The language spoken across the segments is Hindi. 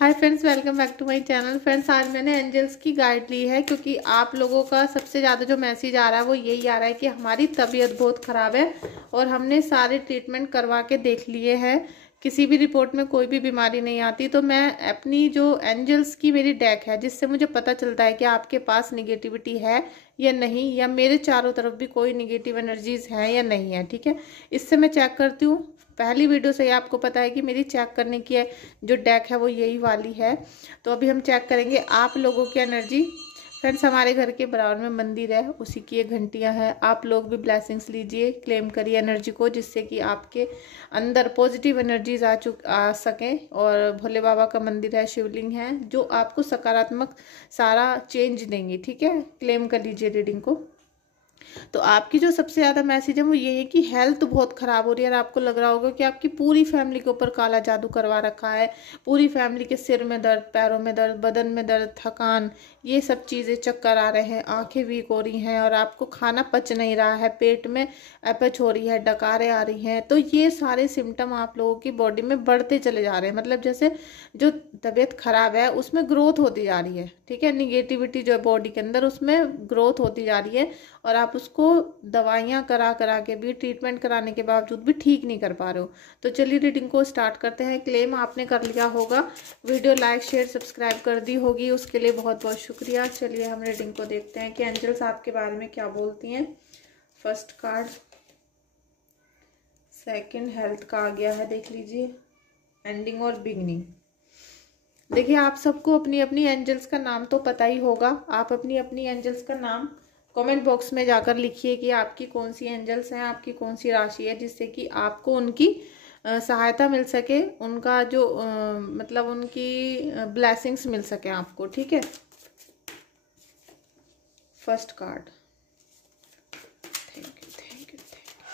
Hi friends, welcome back to my channel. Friends, आज मैंने एंजल्स की गाइड ली है क्योंकि आप लोगों का सबसे ज़्यादा जो मैसेज आ रहा है वो यही आ रहा है कि हमारी तबीयत बहुत ख़राब है और हमने सारे ट्रीटमेंट करवा के देख लिए हैं, किसी भी रिपोर्ट में कोई भी बीमारी नहीं आती। तो मैं अपनी जो एंजल्स की मेरी डेक है जिससे मुझे पता चलता है कि आपके पास निगेटिविटी है या नहीं, या मेरे चारों तरफ भी कोई निगेटिव एनर्जीज हैं या नहीं है। ठीक है, इससे मैं चेक करती हूँ। पहली वीडियो से ही आपको पता है कि मेरी चेक करने की जो डेक है वो यही वाली है। तो अभी हम चेक करेंगे आप लोगों की एनर्जी। फ्रेंड्स, हमारे घर के बराबर में मंदिर है, उसी की ये घंटियां हैं। आप लोग भी ब्लेसिंग्स लीजिए, क्लेम करिए एनर्जी को, जिससे कि आपके अंदर पॉजिटिव एनर्जीज आ सकें। और भोले बाबा का मंदिर है, शिवलिंग है, जो आपको सकारात्मक सारा चेंज देंगी। ठीक है, क्लेम कर लीजिए रीडिंग को। तो आपकी जो सबसे ज़्यादा मैसेज है वो ये है कि हेल्थ बहुत ख़राब हो रही है और आपको लग रहा होगा कि आपकी पूरी फैमिली के ऊपर काला जादू करवा रखा है। पूरी फैमिली के सिर में दर्द, पैरों में दर्द, बदन में दर्द, थकान, ये सब चीज़ें, चक्कर आ रहे हैं, आंखें वीक हो रही हैं और आपको खाना पच नहीं रहा है, पेट में अपच हो रही है, डकारें आ रही हैं। तो ये सारे सिम्टम आप लोगों की बॉडी में बढ़ते चले जा रहे हैं। मतलब जैसे जो तबीयत खराब है उसमें ग्रोथ होती जा रही है। ठीक है, निगेटिविटी जो है बॉडी के अंदर उसमें ग्रोथ होती जा रही है और आप उसको दवाइयाँ करा करा के भी, ट्रीटमेंट कराने के बावजूद भी ठीक नहीं कर पा रहे हो। तो चलिए रीडिंग को स्टार्ट करते हैं। क्लेम आपने कर लिया होगा, वीडियो लाइक शेयर सब्सक्राइब कर दी होगी, उसके लिए बहुत बहुत शुक्रिया। चलिए हम रीडिंग को देखते हैं कि एंजल्स आपके बारे में क्या बोलती हैं। फर्स्ट कार्ड, सेकंड हेल्थ का आ गया है, देख लीजिए, एंडिंग और बिगनिंग। देखिए, आप सबको अपनी अपनी एंजल्स का नाम तो पता ही होगा। आप अपनी अपनी एंजल्स का नाम कमेंट बॉक्स में जाकर लिखिए कि आपकी कौन सी एंजल्स हैं, आपकी कौन सी राशि है, जिससे कि आपको उनकी सहायता मिल सके, उनका जो मतलब उनकी ब्लेसिंग्स मिल सके आपको। ठीक है, first card, thank you thank you thank you.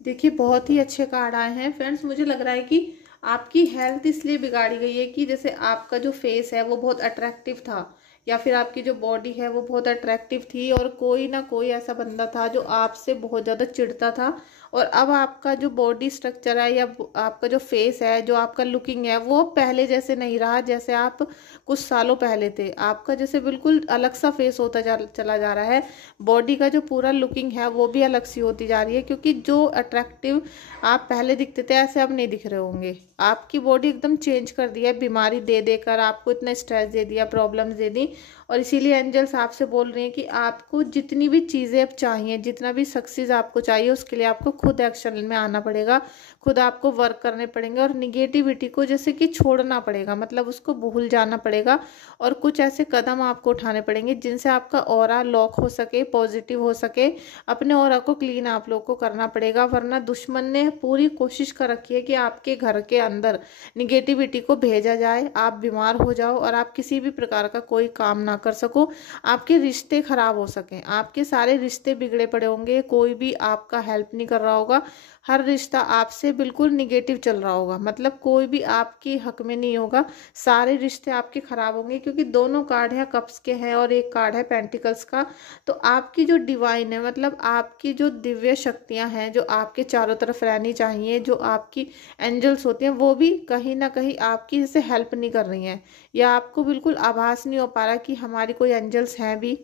देखिए, बहुत ही अच्छे कार्ड आए हैं फ्रेंड्स। मुझे लग रहा है कि आपकी हेल्थ इसलिए बिगाड़ी गई है कि जैसे आपका जो फेस है वो बहुत अट्रैक्टिव था, या फिर आपकी जो बॉडी है वो बहुत अट्रैक्टिव थी और कोई ना कोई ऐसा बंदा था जो आपसे बहुत ज़्यादा चिढ़ता था। और अब आपका जो बॉडी स्ट्रक्चर है या आपका जो फेस है, जो आपका लुकिंग है, वो पहले जैसे नहीं रहा जैसे आप कुछ सालों पहले थे। आपका जैसे बिल्कुल अलग सा फेस होता चला जा रहा है। बॉडी का जो पूरा लुकिंग है वो भी अलग सी होती जा रही है, क्योंकि जो अट्रैक्टिव आप पहले दिखते थे ऐसे अब नहीं दिख रहे होंगे। आपकी बॉडी एकदम चेंज कर दी है, बीमारी दे देकर आपको इतना स्ट्रेस दे दिया, प्रॉब्लम्स दे दी। और इसीलिए एंजल्स आपसे बोल रही हैं कि आपको जितनी भी चीज़ें अब चाहिए, जितना भी सक्सेस आपको चाहिए, उसके लिए आपको खुद एक्शन में आना पड़ेगा, खुद आपको वर्क करने पड़ेंगे और निगेटिविटी को जैसे कि छोड़ना पड़ेगा, मतलब उसको भूल जाना पड़ेगा। और कुछ ऐसे कदम आपको उठाने पड़ेंगे जिनसे आपका ऑरा लॉक हो सके, पॉजिटिव हो सके। अपने ऑरा को क्लीन आप लोग को करना पड़ेगा, वरना दुश्मन ने पूरी कोशिश कर रखी है कि आपके घर के अंदर निगेटिविटी को भेजा जाए, आप बीमार हो जाओ और आप किसी भी प्रकार का कोई काम ना कर सको, आपके रिश्ते खराब हो सकें। आपके सारे रिश्ते बिगड़े पड़े होंगे, कोई भी आपका हेल्प नहीं कर रहा होगा, हर रिश्ता आपसे बिल्कुल निगेटिव चल रहा होगा, मतलब कोई भी आपकी हक में नहीं होगा, सारे रिश्ते आपके खराब होंगे। क्योंकि दोनों कार्ड हैं कप्स के हैं और एक कार्ड है पेंटिकल्स का। तो आपकी जो डिवाइन है, मतलब आपकी जो दिव्य शक्तियां हैं जो आपके चारों तरफ रहनी चाहिए, जो आपकी एंजल्स होती हैं, वो भी कहीं ना कहीं आपकी जैसे हेल्प नहीं कर रही हैं, या आपको बिल्कुल आभास नहीं हो पा रहा कि हमारी कोई एंजल्स हैं भी।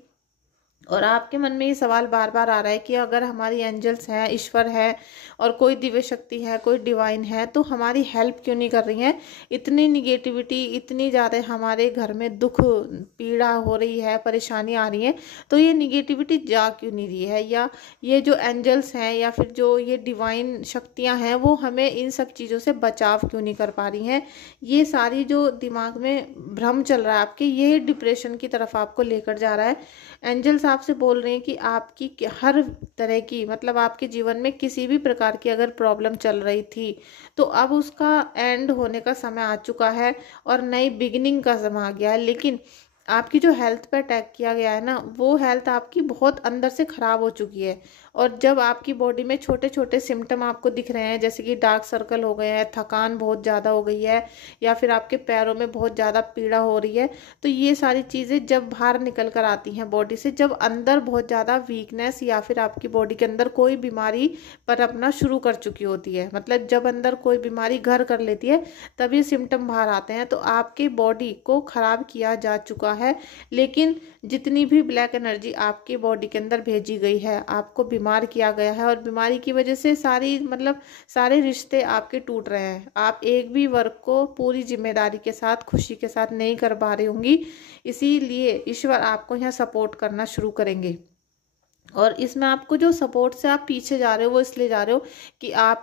और आपके मन में ये सवाल बार बार आ रहा है कि अगर हमारी एंजल्स हैं, ईश्वर है और कोई दिव्य शक्ति है, कोई डिवाइन है, तो हमारी हेल्प क्यों नहीं कर रही हैं। इतनी निगेटिविटी, इतनी ज़्यादा हमारे घर में दुख पीड़ा हो रही है, परेशानी आ रही है, तो ये निगेटिविटी जा क्यों नहीं रही है, या ये जो एंजल्स हैं या फिर जो ये डिवाइन शक्तियाँ हैं वो हमें इन सब चीज़ों से बचाव क्यों नहीं कर पा रही हैं। ये सारी जो दिमाग में भ्रम चल रहा है आपके, ये डिप्रेशन की तरफ आपको लेकर जा रहा है। एंजल्स आपसे बोल रहे हैं कि आपकी हर तरह की, मतलब आपके जीवन में किसी भी प्रकार की अगर प्रॉब्लम चल रही थी तो अब उसका एंड होने का समय आ चुका है और नई बिगिनिंग का समय आ गया है। लेकिन आपकी जो हेल्थ पर अटैक किया गया है ना, वो हेल्थ आपकी बहुत अंदर से ख़राब हो चुकी है और जब आपकी बॉडी में छोटे छोटे सिम्टम आपको दिख रहे हैं, जैसे कि डार्क सर्कल हो गए हैं, थकान बहुत ज़्यादा हो गई है, या फिर आपके पैरों में बहुत ज़्यादा पीड़ा हो रही है, तो ये सारी चीज़ें जब बाहर निकल कर आती हैं बॉडी से, जब अंदर बहुत ज़्यादा वीकनेस या फिर आपकी बॉडी के अंदर कोई बीमारी पनपना शुरू कर चुकी होती है, मतलब जब अंदर कोई बीमारी घर कर लेती है तब ये सिम्टम बाहर आते हैं, तो आपकी बॉडी को खराब किया जा चुका है। लेकिन जितनी भी ब्लैक एनर्जी आपकी बॉडी के अंदर भेजी गई है, आपको बीमार किया गया है, और बीमारी की वजह से सारे रिश्ते आपके टूट रहे हैं। आप एक भी वर्क को पूरी जिम्मेदारी के साथ, खुशी के साथ नहीं कर पा रही होंगी, इसीलिए ईश्वर आपको यहाँ सपोर्ट करना शुरू करेंगे। और इसमें आपको जो सपोर्ट से आप पीछे जा रहे हो वो इसलिए जा रहे हो कि आप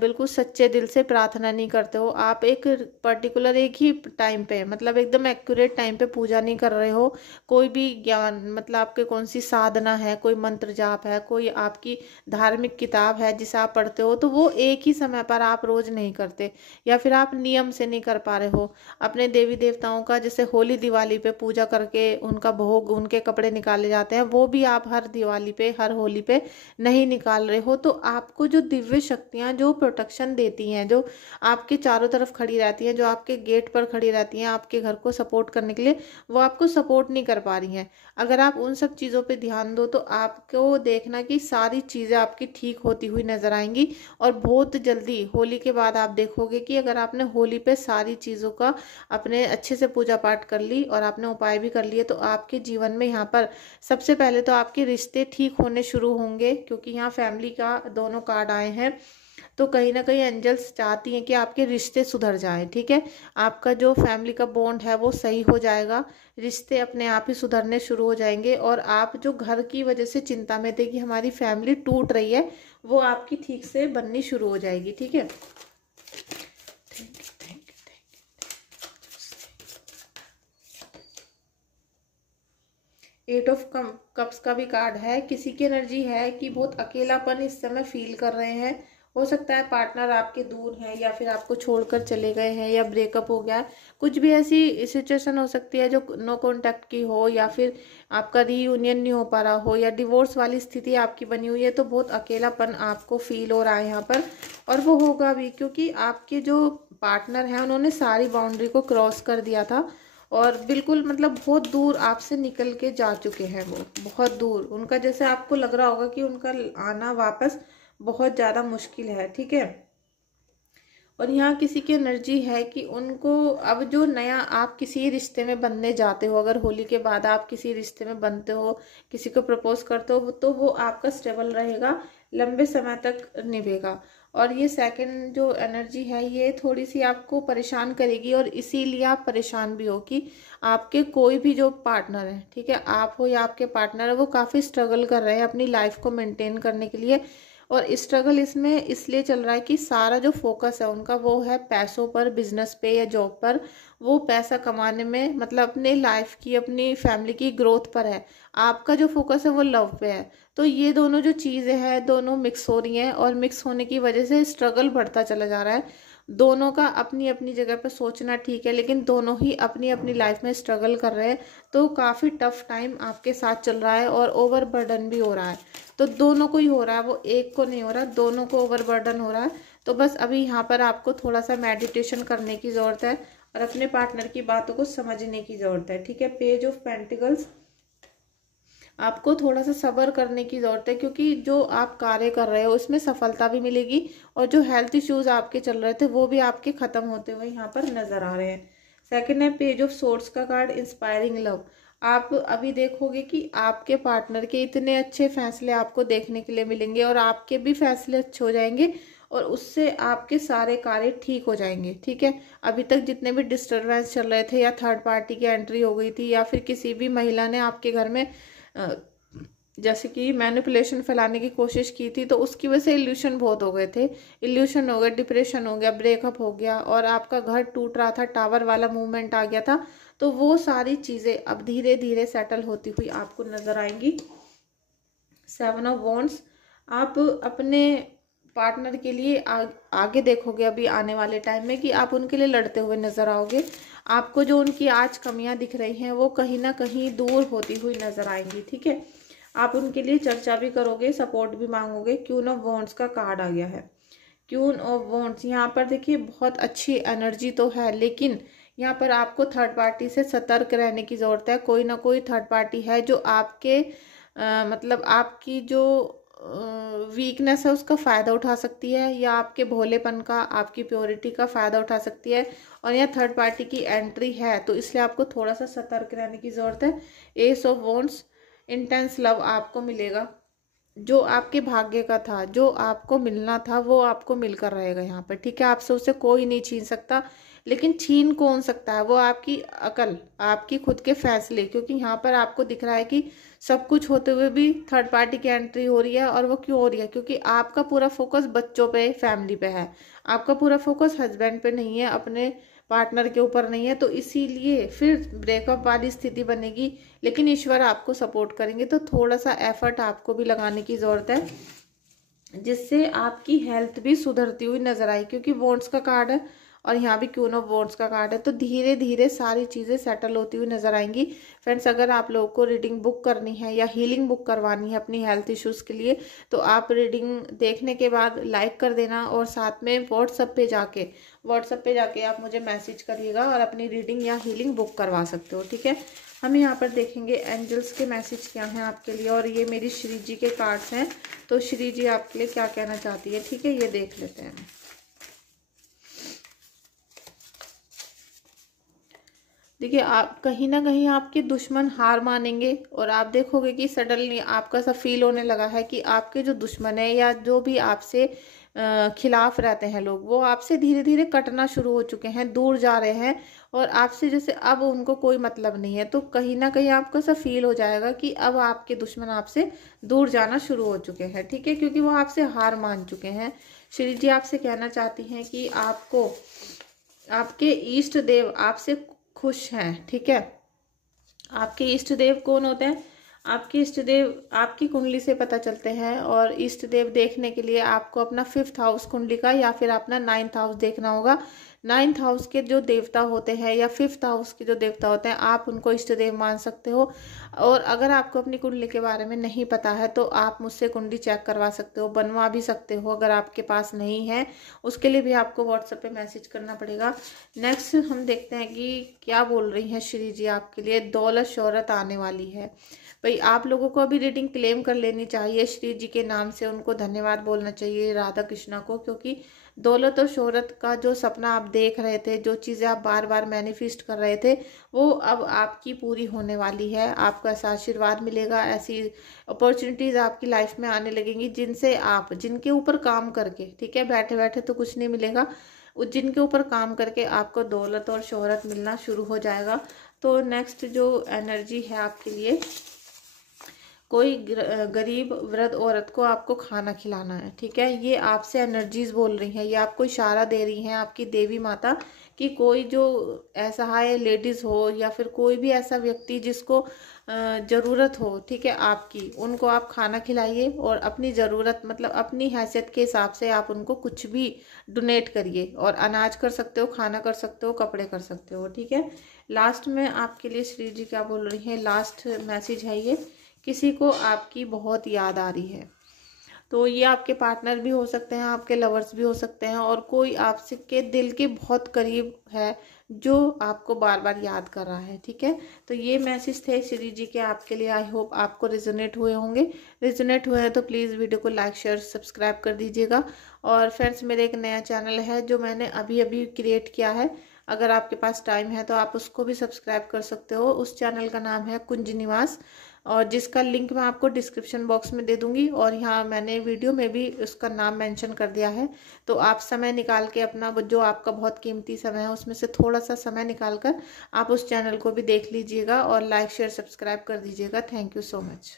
बिल्कुल सच्चे दिल से प्रार्थना नहीं करते हो। आप एक पर्टिकुलर एक ही टाइम पे, मतलब एकदम एक्यूरेट टाइम पे पूजा नहीं कर रहे हो। कोई भी ज्ञान, मतलब आपके कौन सी साधना है, कोई मंत्र जाप है, कोई आपकी धार्मिक किताब है जिसे आप पढ़ते हो, तो वो एक ही समय पर आप रोज नहीं करते, या फिर आप नियम से नहीं कर पा रहे हो। अपने देवी देवताओं का जैसे होली दिवाली पे पूजा करके उनका भोग, उनके कपड़े निकाले जाते हैं, वो भी आप हर दिवाली पे, हर होली पे नहीं निकाल रहे हो। तो आपको जो दिव्य शक्तियां जो प्रोटेक्शन देती हैं, जो आपके चारों तरफ खड़ी रहती हैं, जो आपके गेट पर खड़ी रहती हैं आपके घर को सपोर्ट करने के लिए, वो आपको सपोर्ट नहीं कर पा रही हैं। अगर आप उन सब चीज़ों पे ध्यान दो तो आपको देखना कि सारी चीज़ें आपकी ठीक होती हुई नजर आएंगी। और बहुत जल्दी होली के बाद आप देखोगे कि अगर आपने होली पे सारी चीज़ों का अपने अच्छे से पूजा पाठ कर ली और आपने उपाय भी कर लिए, तो आपके जीवन में यहाँ पर सबसे पहले तो आपके रिश्ते ठीक होने शुरू होंगे, क्योंकि यहाँ फैमिली का दोनों कार्ड आए हैं। तो कहीं ना कहीं एंजल्स चाहती हैं कि आपके रिश्ते सुधर जाएं, ठीक है। आपका जो फैमिली का बॉन्ड है वो सही हो जाएगा, रिश्ते अपने आप ही सुधरने शुरू हो जाएंगे, और आप जो घर की वजह से चिंता में थे कि हमारी फैमिली टूट रही है, वो आपकी ठीक से बननी शुरू हो जाएगी, ठीक है। एट ऑफ कप्स का भी कार्ड है। किसी की एनर्जी है कि बहुत अकेलापन इस समय फील कर रहे हैं। हो सकता है पार्टनर आपके दूर है, या फिर आपको छोड़कर चले गए हैं, या ब्रेकअप हो गया है। कुछ भी ऐसी सिचुएशन हो सकती है जो नो कांटेक्ट की हो, या फिर आपका रीयूनियन नहीं हो पा रहा हो, या डिवोर्स वाली स्थिति आपकी बनी हुई है। तो बहुत अकेलापन आपको फील हो रहा है यहाँ पर, और वो होगा भी, क्योंकि आपके जो पार्टनर हैं उन्होंने सारी बाउंड्री को क्रॉस कर दिया था, और बिल्कुल मतलब बहुत दूर आपसे निकल के जा चुके हैं। वो बहुत दूर, उनका जैसे आपको लग रहा होगा कि उनका आना वापस बहुत ज़्यादा मुश्किल है, ठीक है। और यहाँ किसी की एनर्जी है कि उनको अब जो नया आप किसी रिश्ते में बनने जाते हो, अगर होली के बाद आप किसी रिश्ते में बनते हो, किसी को प्रपोज करते हो, तो वो आपका स्टेबल रहेगा, लंबे समय तक निभेगा। और ये सेकंड जो एनर्जी है ये थोड़ी सी आपको परेशान करेगी, और इसीलिए आप परेशान भी हो कि आपके कोई भी जो पार्टनर है, ठीक है, आप हो या आपके पार्टनर है, वो काफ़ी स्ट्रगल कर रहे हैं अपनी लाइफ को मेंटेन करने के लिए। और स्ट्रगल इसमें इसलिए चल रहा है कि सारा जो फोकस है उनका वो है पैसों पर, बिजनेस पे या जॉब पर। वो पैसा कमाने में, मतलब अपने लाइफ की, अपनी फैमिली की ग्रोथ पर है। आपका जो फोकस है वो लव पे है। तो ये दोनों जो चीज़ें हैं दोनों मिक्स हो रही हैं, और मिक्स होने की वजह से स्ट्रगल बढ़ता चला जा रहा है। दोनों का अपनी अपनी जगह पर सोचना ठीक है, लेकिन दोनों ही अपनी अपनी लाइफ में स्ट्रगल कर रहे हैं। तो काफ़ी टफ टाइम आपके साथ चल रहा है, और ओवर बर्डन भी हो रहा है। तो दोनों को ही हो रहा है, वो एक को नहीं हो रहा, दोनों को ओवर बर्डन हो रहा है। तो बस अभी यहाँ पर आपको थोड़ा सा मेडिटेशन करने की ज़रूरत है, और अपने पार्टनर की बातों को समझने की ज़रूरत है, ठीक है। पेज ऑफ पेंटिकल्स, आपको थोड़ा सा सब्र करने की ज़रूरत है, क्योंकि जो आप कार्य कर रहे हो उसमें सफलता भी मिलेगी, और जो हेल्थ इश्यूज आपके चल रहे थे वो भी आपके ख़त्म होते हुए यहाँ पर नज़र आ रहे हैं। सेकंड है पेज ऑफ सोर्ड्स का कार्ड, इंस्पायरिंग लव। आप अभी देखोगे कि आपके पार्टनर के इतने अच्छे फैसले आपको देखने के लिए मिलेंगे, और आपके भी फैसले अच्छे हो जाएंगे, और उससे आपके सारे कार्य ठीक हो जाएंगे, ठीक है। अभी तक जितने भी डिस्टर्बेंस चल रहे थे, या थर्ड पार्टी की एंट्री हो गई थी, या फिर किसी भी महिला ने आपके घर में जैसे कि मैनिपुलेशन फैलाने की कोशिश की थी, तो उसकी वजह से इल्यूशन बहुत हो गए थे। इल्यूशन हो गया, डिप्रेशन हो गया, ब्रेकअप हो गया, और आपका घर टूट रहा था, टावर वाला मूवमेंट आ गया था। तो वो सारी चीज़ें अब धीरे धीरे सेटल होती हुई आपको नज़र आएंगी। 7 ऑफ वॉन्ड्स, आप अपने पार्टनर के लिए आगे देखोगे अभी आने वाले टाइम में कि आप उनके लिए लड़ते हुए नज़र आओगे। आपको जो उनकी आज कमियां दिख रही हैं वो कहीं ना कहीं दूर होती हुई नज़र आएंगी, ठीक है। आप उनके लिए चर्चा भी करोगे, सपोर्ट भी मांगोगे। क्वीन ऑफ वॉन्ड्स का कार्ड आ गया है। क्वीन ऑफ वॉन्ड्स यहाँ पर देखिए बहुत अच्छी एनर्जी तो है, लेकिन यहाँ पर आपको थर्ड पार्टी से सतर्क रहने की ज़रूरत है। कोई ना कोई थर्ड पार्टी है जो आपके मतलब आपकी जो वीकनेस है उसका फ़ायदा उठा सकती है, या आपके भोलेपन का, आपकी प्योरिटी का फ़ायदा उठा सकती है। और यहाँ थर्ड पार्टी की एंट्री है, तो इसलिए आपको थोड़ा सा सतर्क रहने की ज़रूरत है। S of wands, intense love आपको मिलेगा, जो आपके भाग्य का था, जो आपको मिलना था वो आपको मिलकर रहेगा यहाँ पर, ठीक है। आपसे उसे कोई नहीं छीन सकता, लेकिन छीन कौन सकता है? वो आपकी अकल, आपकी खुद के फैसले, क्योंकि यहाँ पर आपको दिख रहा है कि सब कुछ होते हुए भी थर्ड पार्टी की एंट्री हो रही है। और वो क्यों हो रही है? क्योंकि आपका पूरा फोकस बच्चों पे, फैमिली पे है, आपका पूरा फोकस हस्बैंड पे नहीं है, अपने पार्टनर के ऊपर नहीं है। तो इसीलिए फिर ब्रेकअप वाली स्थिति बनेगी, लेकिन ईश्वर आपको सपोर्ट करेंगे। तो थोड़ा सा एफर्ट आपको भी लगाने की ज़रूरत है, जिससे आपकी हेल्थ भी सुधरती हुई नजर आई, क्योंकि वॉन्ड्स का कार्ड है और यहाँ भी क्वीन ऑफ वॉन्ड्स का कार्ड है। तो धीरे धीरे सारी चीज़ें सेटल होती हुई नजर आएंगी। फ्रेंड्स, अगर आप लोगों को रीडिंग बुक करनी है या हीलिंग बुक करवानी है अपनी हेल्थ इश्यूज़ के लिए, तो आप रीडिंग देखने के बाद लाइक कर देना, और साथ में व्हाट्सएप पे जाके आप मुझे मैसेज करिएगा और अपनी रीडिंग या हीलिंग बुक करवा सकते हो, ठीक है। हम यहाँ पर देखेंगे एंजल्स के मैसेज क्या हैं आपके लिए, और ये मेरी श्री जी के कार्ड्स हैं, तो श्री जी आपके लिए क्या कहना चाहती है, ठीक है, ये देख लेते हैं। देखिए, आप कहीं ना कहीं आपके दुश्मन हार मानेंगे, और आप देखोगे कि सडनली आपका सा फील होने लगा है कि आपके जो दुश्मन है या जो भी आपसे खिलाफ रहते हैं लोग, वो आपसे धीरे धीरे कटना शुरू हो चुके हैं, दूर जा रहे हैं, और आपसे जैसे अब उनको कोई मतलब नहीं है। तो कहीं ना कहीं आपको सा फील हो जाएगा कि अब आपके दुश्मन आपसे दूर जाना शुरू हो चुके हैं, ठीक है, क्योंकि वो आपसे हार मान चुके हैं। श्री जी आपसे कहना चाहती हैं कि आपको आपके इष्ट देव आपसे खुश हैं, ठीक है। आपके इष्ट देव कौन होते हैं? आपके इष्ट देव आपकी कुंडली से पता चलते हैं, और इष्ट देव देखने के लिए आपको अपना 5th हाउस कुंडली का या फिर अपना 9th हाउस देखना होगा। 9th हाउस के जो देवता होते हैं या 5th हाउस के जो देवता होते हैं, आप उनको इष्ट देव मान सकते हो। और अगर आपको अपनी कुंडली के बारे में नहीं पता है, तो आप मुझसे कुंडली चेक करवा सकते हो, बनवा भी सकते हो। अगर आपके पास नहीं है, उसके लिए भी आपको व्हाट्सएप पे मैसेज करना पड़ेगा। नेक्स्ट हम देखते हैं कि क्या बोल रही हैं श्री जी आपके लिए। दौलत शोहरत आने वाली है भाई, आप लोगों को अभी रीडिंग क्लेम कर लेनी चाहिए श्री जी के नाम से, उनको धन्यवाद बोलना चाहिए राधा कृष्णा को, क्योंकि दौलत और शोहरत का जो सपना आप देख रहे थे, जो चीज़ें आप बार बार मैनिफेस्ट कर रहे थे, वो अब आपकी पूरी होने वाली है। आपको ऐसा आशीर्वाद मिलेगा, ऐसी अपॉर्चुनिटीज़ आपकी लाइफ में आने लगेंगी जिनसे आप, जिनके ऊपर काम करके, ठीक है, बैठे बैठे तो कुछ नहीं मिलेगा, जिनके ऊपर काम करके आपको दौलत और शोहरत मिलना शुरू हो जाएगा। तो नेक्स्ट जो एनर्जी है आपके लिए, कोई गरीब वृद्ध औरत को आपको खाना खिलाना है, ठीक है। ये आपसे एनर्जीज बोल रही हैं, ये आपको इशारा दे रही हैं आपकी देवी माता कि कोई जो ऐसा है लेडीज़ हो या फिर कोई भी ऐसा व्यक्ति जिसको ज़रूरत हो, ठीक है, आपकी, उनको आप खाना खिलाइए, और अपनी ज़रूरत मतलब अपनी हैसियत के हिसाब से आप उनको कुछ भी डोनेट करिए, और अनाज कर सकते हो, खाना कर सकते हो, कपड़े कर सकते हो, ठीक है। लास्ट में आपके लिए श्री जी क्या बोल रही हैं, लास्ट मैसेज है ये, किसी को आपकी बहुत याद आ रही है। तो ये आपके पार्टनर भी हो सकते हैं, आपके लवर्स भी हो सकते हैं, और कोई आपसे के दिल के बहुत करीब है जो आपको बार बार याद कर रहा है, ठीक है। तो ये मैसेज थे श्री जी के आपके लिए। आई होप आपको रिजोनेट हुए होंगे। रिजोनेट हुए हैं तो प्लीज़ वीडियो को लाइक शेयर सब्सक्राइब कर दीजिएगा। और फ्रेंड्स, मेरे एक नया चैनल है जो मैंने अभी अभी क्रिएट किया है, अगर आपके पास टाइम है तो आप उसको भी सब्सक्राइब कर सकते हो। उस चैनल का नाम है कुंज निवास, और जिसका लिंक मैं आपको डिस्क्रिप्शन बॉक्स में दे दूंगी, और यहाँ मैंने वीडियो में भी उसका नाम मेंशन कर दिया है। तो आप समय निकाल के अपना जो आपका बहुत कीमती समय है उसमें से थोड़ा सा समय निकाल कर आप उस चैनल को भी देख लीजिएगा, और लाइक शेयर सब्सक्राइब कर दीजिएगा। Thank you so much.